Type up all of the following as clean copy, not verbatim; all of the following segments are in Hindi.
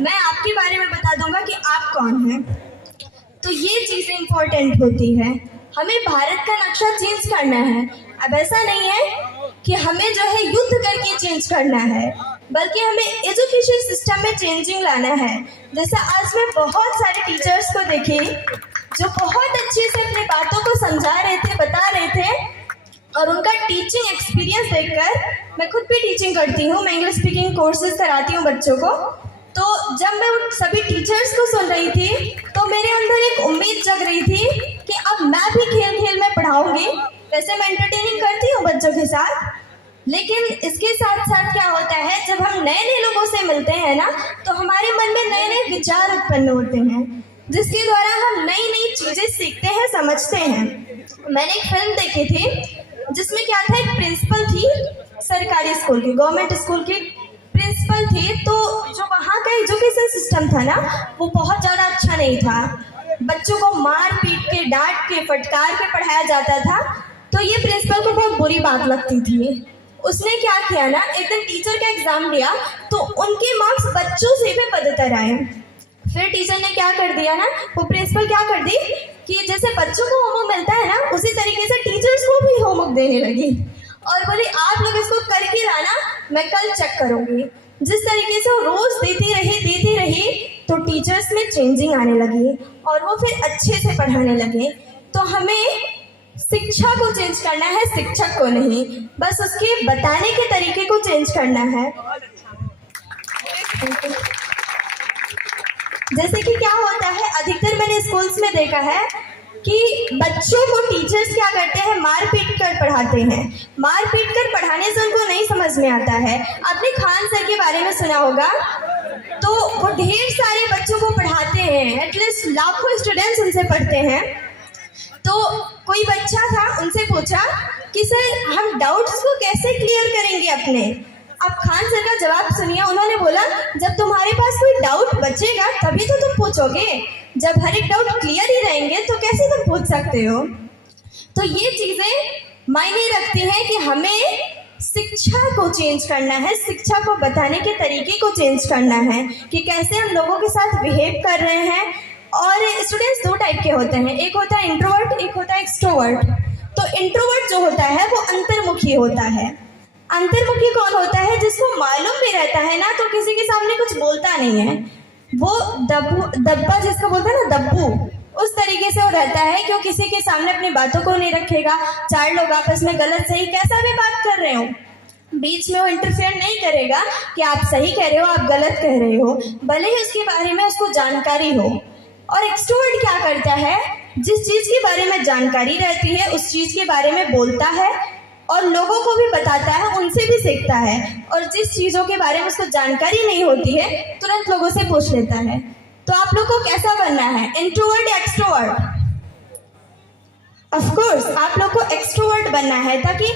मैं आपके बारे में बता दूंगा कि आप कौन हैं। तो ये चीज़ें इम्पोर्टेंट होती है। हमें भारत का नक्शा चेंज करना है। अब ऐसा नहीं है कि हमें जो है युद्ध करके चेंज करना है, बल्कि हमें एजुकेशन सिस्टम में चेंजिंग लाना है। जैसे आज मैं बहुत सारे टीचर्स को देखी जो बहुत अच्छे से अपनी बातों को समझा रहे थे, बता रहे थे, और उनका टीचिंग एक्सपीरियंस देखकर, मैं खुद भी टीचिंग करती हूँ, मैं इंग्लिश स्पीकिंग कोर्सेज कराती हूँ बच्चों को, तो जब मैं उन सभी टीचर्स को सुन रही थी तो मेरे अंदर एक उम्मीद जग रही थी कि अब मैं भी खेल खेल में पढ़ाऊंगी। वैसे मैं एंटरटेनिंग करती हूँ बच्चों के साथ, लेकिन इसके साथ साथ क्या होता है, जब हम नए नए लोगों से मिलते हैं ना, तो हमारे मन में नए नए विचार उत्पन्न होते हैं, जिसके द्वारा हम नई नई चीज़ें सीखते हैं, समझते हैं। मैंने एक फिल्म देखी थी जिसमें क्या था, एक प्रिंसिपल थी सरकारी स्कूल की, गवर्नमेंट स्कूल की प्रिंसिपल थी। तो जो वहाँ का एजुकेशन सिस्टम था ना, वो बहुत ज़्यादा अच्छा नहीं था। बच्चों को मार पीट के, डांट के, फटकार के पढ़ाया जाता था। तो ये प्रिंसिपल को बहुत बुरी बात लगती थी। उसने क्या किया ना, एक दिन टीचर का एग्जाम लिया तो उनके मार्क्स बच्चों से भी बदतर आए। फिर टीचर ने क्या कर दिया ना, वो प्रिंसिपल क्या कर दी कि जैसे बच्चों को होमवर्क मिलता है ना, उसी तरीके से टीचर्स को भी होमवर्क देने लगी और बोले आप लोग इसको करके लाना, मैं कल चेक करूंगी। जिस तरीके से वो रोज देती रही तो टीचर्स में चेंजिंग आने लगी और वो फिर अच्छे से पढ़ाने लगे। तो हमें शिक्षा को चेंज करना है, शिक्षक को नहीं, बस उसके बताने के तरीके को चेंज करना है। जैसे कि क्या होता है, अधिकतर मैंने स्कूल्स में देखा है कि बच्चों को टीचर्स क्या करते हैं, मार पीट कर पढ़ाते हैं। मार पीट कर पढ़ाने से उनको नहीं समझ में आता है। आपने खान सर के बारे में सुना होगा, तो वो ढेर सारे बच्चों को पढ़ाते हैं, एटलीस्ट लाखों स्टूडेंट्स उनसे पढ़ते हैं। तो कोई बच्चा था, उनसे पूछा कि सर हम डाउट्स को कैसे क्लियर करेंगे अपने। अब खान सर का जवाब सुनिए, उन्होंने बोला जब तुम्हारे पास कोई डाउट बचेगा तभी तो तुम पूछोगे, जब हर एक डाउट क्लियर ही रहेंगे तो कैसे तुम पूछ सकते हो। तो ये चीज़ें मायने रखती हैं कि हमें शिक्षा को चेंज करना है, शिक्षा को बताने के तरीके को चेंज करना है कि कैसे हम लोगों के साथ बिहेव कर रहे हैं। और स्टूडेंट्स दो टाइप के होते हैं, एक होता है इंट्रोवर्ट, एक होता है एक्सट्रोवर्ट। तो इंट्रोवर्ट जो होता है वो अंतर्मुखी होता है। अंतर्मुखी कौन होता है, जिसको मालूम भी रहता है ना तो किसी के सामने कुछ बोलता नहीं है, वो दब्बा जिसको बोलता है ना, दब्बू, उस तरीके से वो रहता है कि वो किसी के सामने अपनी बातों को नहीं रखेगा। चार लोग आपस में गलत सही कैसा भी बात कर रहे हो, बीच में वो इंटरफेयर नहीं करेगा कि आप सही कह रहे हो, आप गलत कह रहे हो, भले ही उसके बारे में उसको जानकारी हो। और एक्सट्रोवर्ट क्या करता है, जिस चीज़ के बारे में जानकारी रहती है उस चीज़ के बारे में बोलता है और लोगों को भी बताता है, उनसे भी सीखता है, और जिस चीज़ों के बारे में उसको जानकारी नहीं होती है तुरंत लोगों से पूछ लेता है। तो आप लोग को कैसा बनना है, इंट्रोवर्ट या एक्सट्रोवर्ट? ऑफ कोर्स आप लोग को एक्सट्रोवर्ट बनना है, ताकि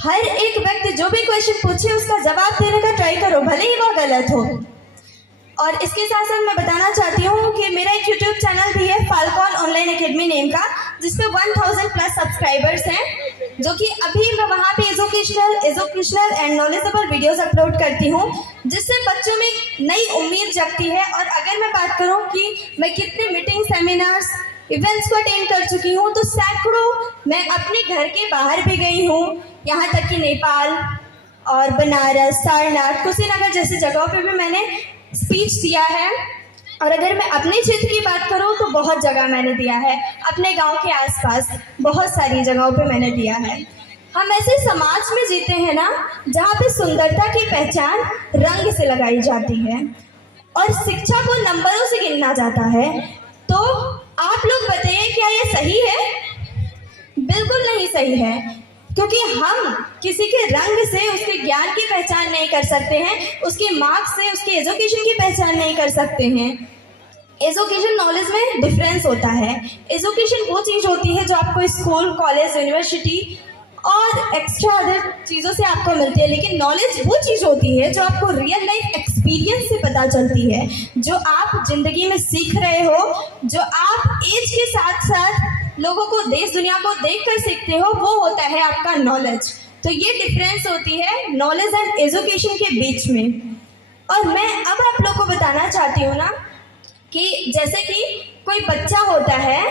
हर एक व्यक्ति जो भी क्वेश्चन पूछे उसका जवाब देने का ट्राई करो, भले ही वो गलत हो। और इसके साथ साथ मैं बताना चाहती हूँ कि मेरा एक यूट्यूब चैनल भी है, फाल्कॉन ऑनलाइन एकेडमी नेम का, जिसपे 1000 प्लस सब्सक्राइबर्स हैं, जो कि अभी मैं वहाँ पे educational and knowledgeable videos upload करती हूँ, जिससे बच्चों में नई उम्मीद जगती है। और अगर मैं बात करूँ कि मैं कितने मीटिंग, सेमिनार्स, इवेंट्स को अटेंड कर चुकी हूँ, तो सैकड़ों, मैं अपने घर के बाहर भी गई हूँ, यहाँ तक कि नेपाल और बनारस, सारनाथ, कुशीनगर जैसी जगहों पे भी मैंने स्पीच दिया है। और अगर मैं अपने क्षेत्र की बात करूं तो बहुत जगह मैंने दिया है, अपने गांव के आसपास बहुत सारी जगहों पे मैंने दिया है। हम ऐसे समाज में जीते हैं ना जहां पे सुंदरता की पहचान रंग से लगाई जाती है और शिक्षा को नंबरों से गिना जाता है। तो आप लोग बताइए, क्या ये सही है? बिल्कुल नहीं सही है, क्योंकि हम किसी के रंग से उसके ज्ञान की पहचान नहीं कर सकते हैं, उसके मार्क्स से उसके एजुकेशन की पहचान नहीं कर सकते हैं। एजुकेशन नॉलेज में डिफरेंस होता है। एजुकेशन वो चीज़ होती है जो आपको स्कूल, कॉलेज, यूनिवर्सिटी और एक्स्ट्रा अदर चीज़ों से आपको मिलती है, लेकिन नॉलेज वो चीज़ होती है जो आपको रियल लाइफ एक्सपीरियंस से पता चलती है, जो आप जिंदगी में सीख रहे हो, जो आप एज के साथ साथ लोगों को, देश दुनिया को देखकर सीखते हो, वो होता है आपका नॉलेज। तो ये डिफरेंस होती है नॉलेज एंड एजुकेशन के बीच में। और मैं अब आप लोग को बताना चाहती चाहती हूँ ना कि जैसे कि कोई बच्चा होता है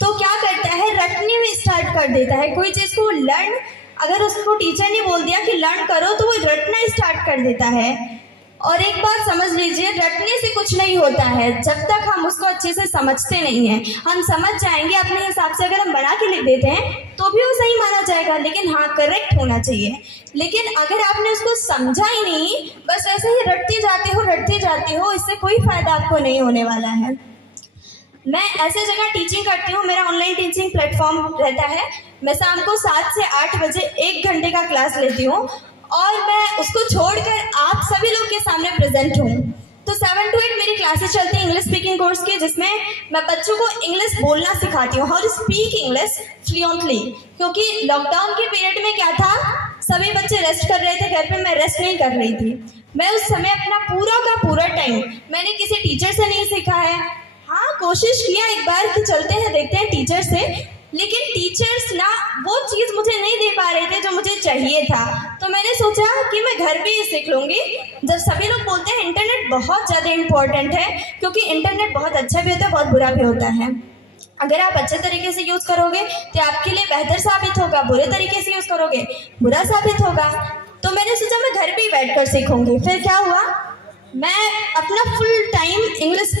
तो क्या करता है, रटने में स्टार्ट कर देता है। कोई चीज़ को लर्न, अगर उसको टीचर ने बोल दिया कि लर्न करो तो वो रटना स्टार्ट कर देता है। और एक बात समझ लीजिए, रटने से कुछ नहीं होता है जब तक हम उसको अच्छे से समझते नहीं हैं। हम समझ जाएंगे अपने हिसाब से, अगर हम बना के लिख देते हैं तो भी वो सही माना जाएगा, लेकिन हाँ करेक्ट होना चाहिए। लेकिन अगर आपने उसको समझा ही नहीं, बस ऐसे ही रटते जाते हो, इससे कोई फ़ायदा आपको नहीं होने वाला है। मैं ऐसे जगह टीचिंग करती हूँ, मेरा ऑनलाइन टीचिंग प्लेटफॉर्म रहता है। मैं शाम को 7 से 8 बजे 1 घंटे का क्लास लेती हूँ और मैं उसको छोड़कर आप सभी लोग के सामने प्रेजेंट हूँ। तो 7 to 8 मेरी क्लासेस चलती हैं इंग्लिश स्पीकिंग कोर्स की, जिसमें मैं बच्चों को इंग्लिश बोलना सिखाती हूँ और स्पीक इंग्लिश फ्लुएंटली। क्योंकि लॉकडाउन के पीरियड में क्या था, सभी बच्चे रेस्ट कर रहे थे घर पे, मैं रेस्ट नहीं कर रही थी। मैं उस समय अपना पूरा का पूरा टाइम मैंने किसी टीचर से नहीं सीखा है। हाँ, कोशिश किया एक बार कि चलते हैं देखते हैं टीचर से, लेकिन टीचर्स ना वो चीज़ मुझे नहीं दे पा रहे थे जो मुझे चाहिए था। तो मैंने सोचा कि मैं घर पे ही सीख लूँगी। जब सभी लोग बोलते हैं इंटरनेट बहुत ज़्यादा इम्पोर्टेंट है, क्योंकि इंटरनेट बहुत अच्छा भी होता है, बहुत बुरा भी होता है। अगर आप अच्छे तरीके से यूज़ करोगे तो आपके लिए बेहतर साबित होगा, बुरे तरीके से यूज़ करोगे बुरा साबित होगा। तो मैंने सोचा मैं घर पे ही बैठ कर सीखूँगी। फिर क्या हुआ, मैं अपना फुल टाइम इंग्लिश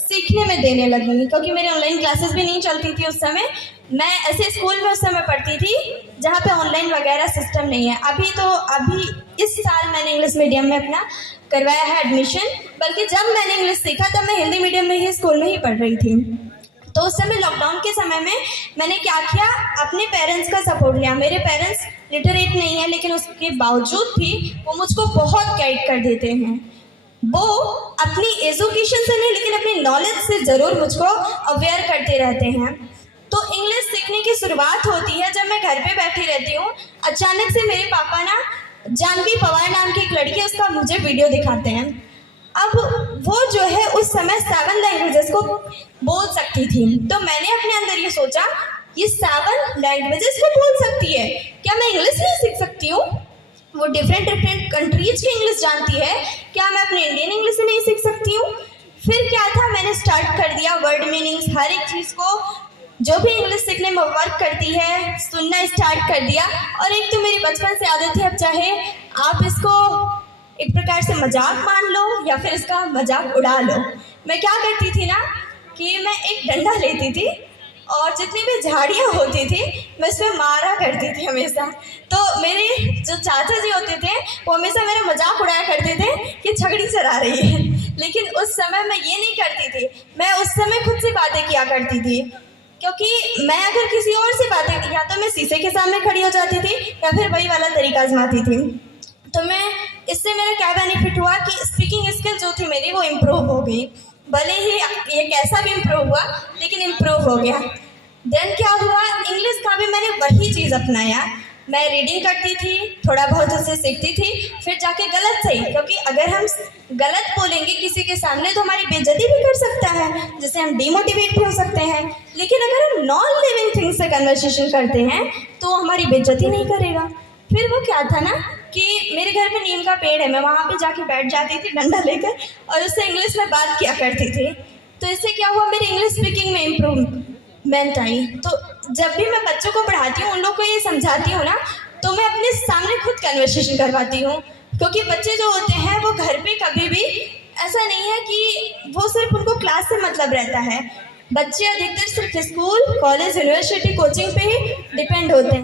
सीखने में देने लगी, क्योंकि मेरी ऑनलाइन क्लासेस भी नहीं चलती थी उस समय। मैं ऐसे स्कूल में उस समय पढ़ती थी जहाँ पे ऑनलाइन वगैरह सिस्टम नहीं है। अभी इस साल मैंने इंग्लिश मीडियम में अपना करवाया है एडमिशन, बल्कि जब मैंने इंग्लिश सीखा तब मैं हिंदी मीडियम में ही स्कूल में ही पढ़ रही थी। तो उस समय लॉकडाउन के समय में मैंने क्या किया, अपने पेरेंट्स का सपोर्ट लिया। मेरे पेरेंट्स लिटरेट नहीं है, लेकिन उसके बावजूद भी वो मुझको बहुत गाइड कर देते हैं। वो अपनी एजुकेशन से नहीं, लेकिन अपनी नॉलेज से ज़रूर मुझको अवेयर करते रहते हैं। तो इंग्लिश सीखने की शुरुआत होती है जब मैं घर पे बैठी रहती हूँ। अचानक से मेरे पापा ना जानवी पवार नाम की एक लड़की है, उसका मुझे वीडियो दिखाते हैं। अब वो जो है उस समय 7 लैंग्वेजेस को बोल सकती थी। तो मैंने अपने अंदर ये सोचा, ये 7 लैंग्वेजेस को बोल सकती है, क्या मैं इंग्लिश नहीं सीख सकती हूँ? वो डिफरेंट कंट्रीज की इंग्लिश जानती है, क्या मैं अपने इंडियन इंग्लिश से नहीं सीख सकती हूँ? फिर क्या था, मैंने स्टार्ट कर दिया वर्ड मीनिंग्स, हर एक चीज़ को जो भी इंग्लिश सीखने में वर्क करती है सुनना स्टार्ट कर दिया। और एक तो मेरी बचपन से आदत है, अब चाहे आप इसको एक प्रकार से मजाक मान लो या फिर इसका मजाक उड़ा लो, मैं क्या करती थी ना कि मैं एक डंडा लेती थी और जितनी भी झाड़ियाँ होती थी मैं उसमें मारा करती थी हमेशा। तो मेरे जो चाचा जी होते थे वो हमेशा मेरा मजाक उड़ाया करते थे कि छगड़ी चला रही है, लेकिन उस समय मैं ये नहीं करती थी। मैं उस समय खुद से बातें किया करती थी, क्योंकि मैं अगर किसी और से बातें, या तो मैं शीशे के सामने खड़ी हो जाती थी या फिर वही वाला तरीका आजमाती थी। तो इससे मेरा क्या बेनिफिट हुआ कि स्पीकिंग स्किल जो थी मेरी वो इम्प्रूव हो गई। भले ही ये कैसा भी इम्प्रूव हुआ, लेकिन इम्प्रूव हो गया। देन क्या हुआ, इंग्लिश का भी मैंने वही चीज़ अपनाया। मैं रीडिंग करती थी, थोड़ा बहुत उससे सीखती थी, फिर जाके गलत सही, क्योंकि अगर हम गलत बोलेंगे किसी के सामने तो हमारी बेइज्जती भी कर सकता है, जिससे हम डिमोटिवेट भी हो सकते हैं। लेकिन अगर हम नॉन लिविंग थिंग्स से कन्वर्सेशन करते हैं तो हमारी बेइज्जती नहीं करेगा। फिर वो क्या था ना कि मेरे घर में नीम का पेड़ है, मैं वहाँ पे जाके बैठ जाती थी डंडा लेकर और उससे इंग्लिश में बात किया करती थी। तो इससे क्या हुआ, मेरी इंग्लिश स्पीकिंग में इम्प्रूवमेंट आई। तो जब भी मैं बच्चों को पढ़ाती हूँ, उन लोग को ये समझाती हूँ ना, तो मैं अपने सामने खुद कन्वर्सेशन करवाती हूँ। क्योंकि बच्चे जो होते हैं वो घर पे कभी भी ऐसा नहीं है कि वो सिर्फ उनको क्लास से मतलब रहता है। बच्चे अधिकतर सिर्फ स्कूल, कॉलेज, यूनिवर्सिटी, कोचिंग पे ही डिपेंड होते हैं।